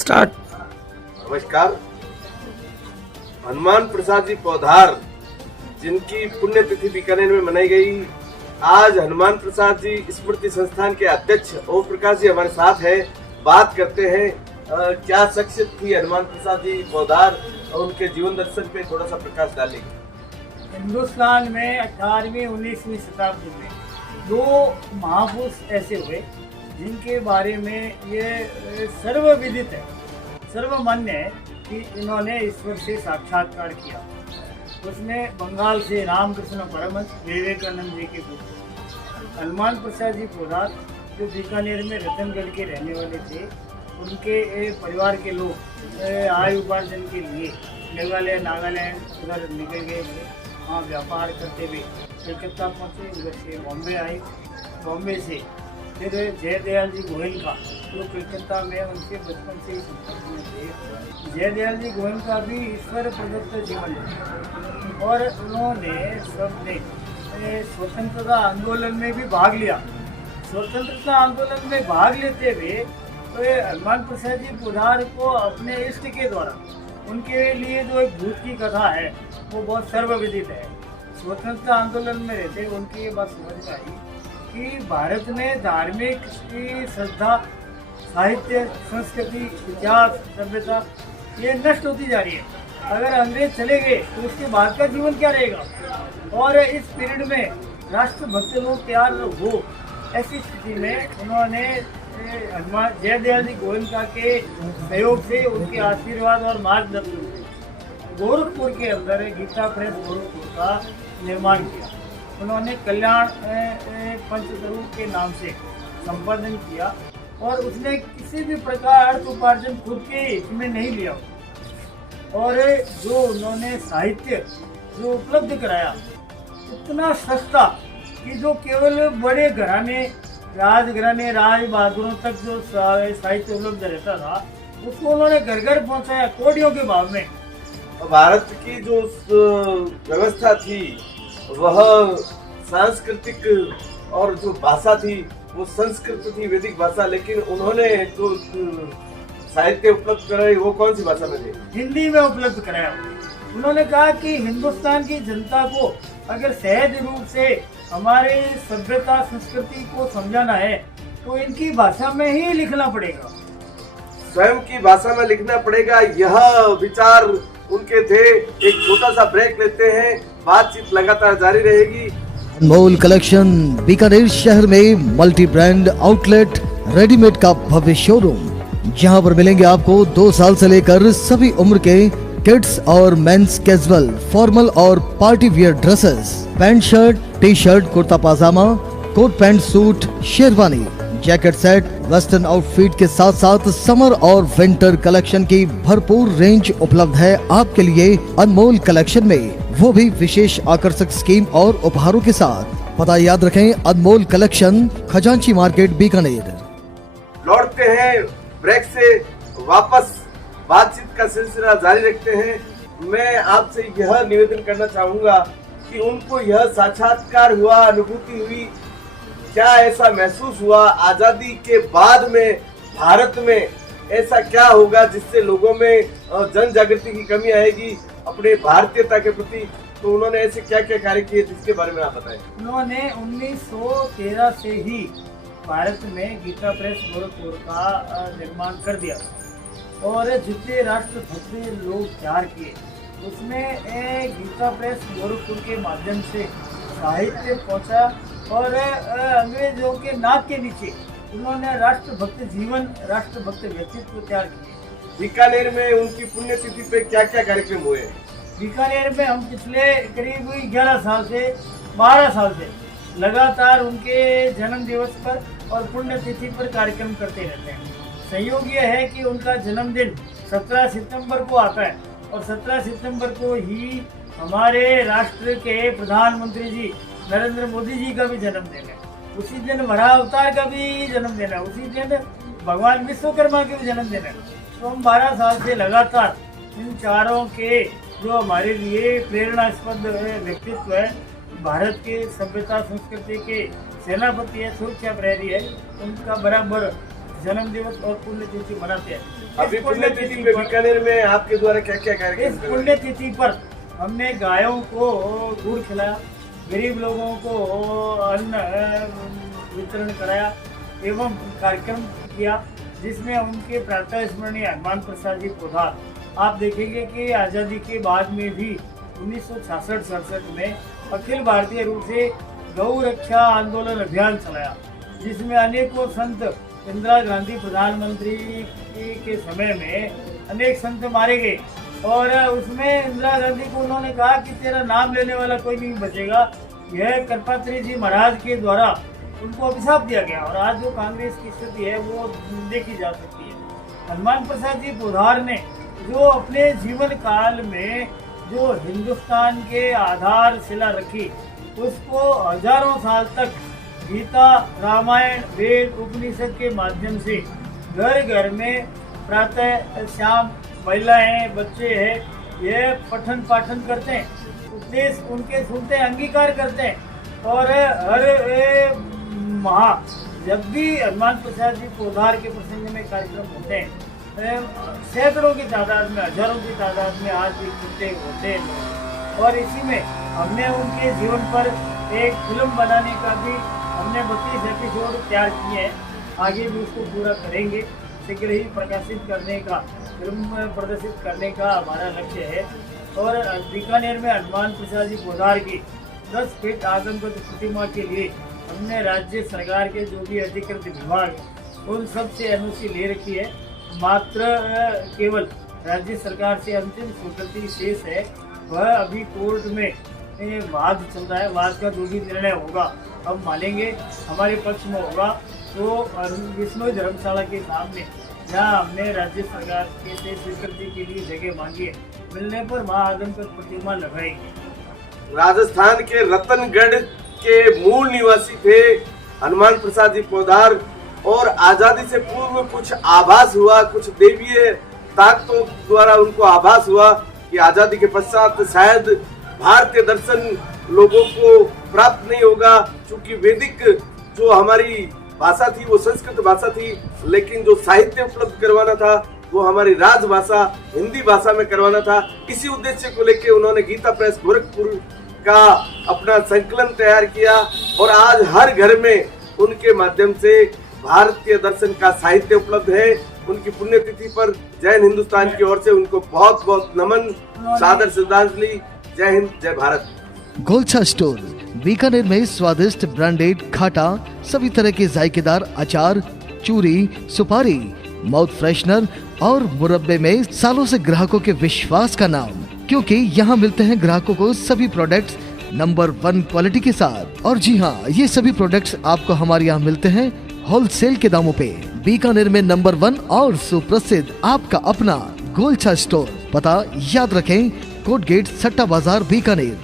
Start. नमस्कार। हनुमान प्रसाद जी पौधार, जिनकी पुण्यतिथि बीकानेर में मनाई गई, आज हनुमान प्रसाद जी स्मृति संस्थान के अध्यक्ष ओम प्रकाश जी हमारे साथ हैं। बात करते हैं क्या शख्सियत थी हनुमान प्रसाद जी पौधार और उनके जीवन दर्शन पे थोड़ा सा प्रकाश डालेंगे। हिंदुस्तान में 18वीं 19वीं शताब्दी में दो महापुरुष ऐसे हुए जिनके बारे में ये सर्वविदित है, सर्वमान्य है कि इन्होंने ईश्वर से साक्षात्कार किया। उसमें बंगाल से रामकृष्ण परमहंस विवेकानंद जी के पुत्र हनुमान प्रसाद जी पौधार, जो बीकानेर में रतनगढ़ के रहने वाले थे। उनके परिवार के लोग आय उपार्जन के लिए मेघालय नागालैंड उधर निकल गए थे। वहाँ व्यापार करते हुए कलकत्ता पहुँचे, उधर से बॉम्बे आए। बॉम्बे से फिर जयदयाल जी गोयनका, जो कलकत्ता में उनके बचपन से ही संपर्क में थे। जयदयाल जी गोयनका भी ईश्वर प्रदत्त जीवन है और उन्होंने सबने स्वतंत्रता आंदोलन में भी भाग लिया। स्वतंत्रता आंदोलन में भाग लेते हुए हनुमान प्रसाद जी पौधार को अपने इष्ट के द्वारा उनके लिए जो एक भूत की कथा है वो बहुत सर्वविदित है। स्वतंत्रता आंदोलन में रहते उनकी ये बात समझ में आई कि भारत में धार्मिक की श्रद्धा, साहित्य, संस्कृति, इतिहास, सभ्यता ये नष्ट होती जा रही है। अगर अंग्रेज चले गए तो उसके बाद का जीवन क्या रहेगा। और इस पीरियड में राष्ट्रभक्त लोग तैयार हो, ऐसी स्थिति में उन्होंने हनुमान जयदयाल जी गोयनका के सहयोग से, उनके आशीर्वाद और मार्गदर्शन से गोरखपुर के अंदर गीता प्रेस गोरखपुर का निर्माण किया। उन्होंने कल्याण पंचतरू के नाम से संपादन किया और उसने किसी भी प्रकार अर्थ उपार्जन खुद के हित में नहीं लिया। और जो उन्होंने साहित्य जो उपलब्ध कराया इतना सस्ता कि जो केवल बड़े घराने, राजघराने, राज बहादुरों तक जो साहित्य उपलब्ध रहता था उसको उन्होंने घर घर पहुंचाया कोड़ियों के भाव में। भारत की जो व्यवस्था थी वह सांस्कृतिक और जो भाषा थी वो संस्कृत थी, वैदिक भाषा, लेकिन उन्होंने जो साहित्य उपलब्ध कराई वो कौन सी भाषा में थे? हिंदी में उपलब्ध कराया। उन्होंने कहा कि हिंदुस्तान की जनता को अगर सहज रूप से हमारे सभ्यता संस्कृति को समझाना है तो इनकी भाषा में ही लिखना पड़ेगा, स्वयं की भाषा में लिखना पड़ेगा। यह विचार उनके थे। एक छोटा सा ब्रेक लेते हैं, बातचीत लगातार जारी रहेगी। अनमोल कलेक्शन बीकानेर शहर में मल्टी ब्रांड आउटलेट रेडीमेड का भव्य शोरूम, जहां पर मिलेंगे आपको 2 साल से लेकर सभी उम्र के किड्स और मेंस कैजुअल, फॉर्मल और party wear dresses, pant shirt, T shirt, kurta pyjama, coat pant suit, sherwani, jacket set, western outfit के साथ साथ समर और विंटर कलेक्शन की भरपूर रेंज उपलब्ध है आपके लिए अनमोल कलेक्शन में, वो भी विशेष आकर्षक स्कीम और उपहारों के साथ। पता याद रखें, अनमोल कलेक्शन, खजांची मार्केट, बीकानेर। लौटते हैं ब्रेक से वापस, बातचीत का सिलसिला जारी रखते हैं। मैं आपसे यह निवेदन करना चाहूंगा कि उनको यह साक्षात्कार हुआ, अनुभूति हुई, क्या ऐसा महसूस हुआ आजादी के बाद में भारत में ऐसा क्या होगा जिससे लोगों में जन जागृति की कमी आएगी अपने भारतीयता के प्रति। तो उन्होंने ऐसे क्या क्या कार्य किए जिसके बारे में आप बताएं। उन्होंने 1913 से ही भारत में गीता प्रेस गोरखपुर का निर्माण कर दिया और जितने राष्ट्रभक्त लोग तैयार किए उसमें गीता प्रेस गोरखपुर के माध्यम से साहित्य पहुंचा और अंग्रेजों के नाक के नीचे उन्होंने राष्ट्रभक्त जीवन, राष्ट्रभक्त व्यक्तित्व तैयार किए। बीकानेर में उनकी पुण्यतिथि पे क्या क्या कार्यक्रम हुए? बीकानेर में हम पिछले करीब 11 साल से 12 साल से लगातार उनके जन्म दिवस पर और पुण्यतिथि पर कार्यक्रम करते रहते हैं। संयोग ये है कि उनका जन्मदिन 17 सितंबर को आता है और 17 सितंबर को ही हमारे राष्ट्र के प्रधानमंत्री जी नरेंद्र मोदी जी का भी जन्मदिन है। उसी दिन वरा अवतार का भी जन्मदिन है, उसी दिन भगवान विश्वकर्मा के भी जन्मदिन है। तो हम 12 साल से लगातार इन चारों के जो हमारे लिए प्रेरणास्पद व्यक्तित्व है, भारत के सभ्यता संस्कृति के सेनापति है, सुरक्षा प्रहरी है, उनका बराबर जन्म दिवस और पुण्यतिथि मनाते हैं। अभी पुण्यतिथि पे बीकानेर में आपके द्वारा क्या क्या इस कार्यक्रम पुण्यतिथि पर हमने गायों को गुड़ खिलाया, गरीब लोगों को अन्न वितरण कराया एवं कार्यक्रम किया, जिसमें उनके प्रातः स्मरणीय हनुमान प्रसाद जी पोद्दार, आप देखेंगे कि आज़ादी के बाद में भी 1966-67 में अखिल भारतीय रूप से गौ रक्षा आंदोलन अभियान चलाया, जिसमें अनेकों संत, इंदिरा गांधी प्रधानमंत्री के समय में अनेक संत मारे गए और उसमें इंदिरा गांधी को उन्होंने कहा कि तेरा नाम लेने वाला कोई नहीं बचेगा। यह करपात्री जी महाराज के द्वारा उनको अभिशाप दिया गया और आज जो कांग्रेस की स्थिति है वो देखी जा सकती है। हनुमान प्रसाद जी पोद्दार ने जो अपने जीवन काल में जो हिंदुस्तान के आधारशिला रखी, उसको हजारों साल तक गीता, रामायण, वेद, उपनिषद के माध्यम से घर घर में प्रातः शाम महिलाएं, बच्चे हैं, ये पठन पाठन करते हैं, उपदेश उनके सुनते हैं, अंगीकार करते हैं और हर जब भी हनुमान प्रसाद जी पोद्दार के प्रसंग में कार्यक्रम होते हैं, सैकड़ों की तादाद में, हजारों की तादाद में आज भी इकट्ठे होते हैं और इसी में हमने उनके जीवन पर एक फिल्म बनाने का भी हमने 32 एपिसोड तैयार किए हैं। आगे भी उसको पूरा करेंगे, शीघ्र ही प्रकाशित करने का, फिल्म प्रदर्शित करने का हमारा लक्ष्य है। और बीकानेर में हनुमान प्रसाद जी पोद्दार की 10 फीट आदमकद प्रतिमा के लिए हमने राज्य सरकार के जो भी अधिकृत विभाग उन सब से एनओसी ले रखी है। मात्र केवल राज्य सरकार से अंतिम स्वीकृति शेष है, वह अभी कोर्ट में वाद चल रहा है। वाद का जो भी निर्णय होगा हम मानेंगे, हमारे पक्ष में होगा तो विष्णु धर्मशाला के सामने जहाँ हमने राज्य सरकार के से स्वीकृति के लिए जगह मांगी है, मिलने पर महाआदमकद प्रतिमा लगाएंगे। राजस्थान के रतनगढ़ के मूल निवासी थे हनुमान प्रसाद जी पोद्दार और आजादी से पूर्व कुछ आभास हुआ, कुछ देवीय ताकतों द्वारा उनको आभास हुआ कि आजादी के पश्चात शायद भारतीय दर्शन लोगों को प्राप्त नहीं होगा, क्योंकि वैदिक जो हमारी भाषा थी वो संस्कृत भाषा थी, लेकिन जो साहित्य उपलब्ध करवाना था वो हमारी राजभाषा हिंदी भाषा में करवाना था। इसी उद्देश्य को लेकर उन्होंने गीता प्रेस गोरखपुर का अपना संकलन तैयार किया और आज हर घर में उनके माध्यम से भारतीय दर्शन का साहित्य उपलब्ध है। उनकी पुण्यतिथि पर जय हिंद हिंदुस्तान की ओर से उनको बहुत बहुत नमन, सादर श्रद्धांजलि। जय हिंद, जय भारत। गोलछा स्टोर बीकानेर में स्वादिष्ट ब्रांडेड खाटा, सभी तरह के जायकेदार अचार, चूरी, सुपारी, माउथ फ्रेशनर और मुरब्बे में सालों से ग्राहकों के विश्वास का नाम, क्योंकि यहाँ मिलते हैं ग्राहकों को सभी प्रोडक्ट्स नंबर 1 क्वालिटी के साथ। और जी हाँ, ये सभी प्रोडक्ट्स आपको हमारे यहाँ मिलते हैं होलसेल के दामों पे। बीकानेर में नंबर 1 और सुप्रसिद्ध आपका अपना गोलछा स्टोर। पता याद रखें, कोट गेट, सट्टा बाजार, बीकानेर।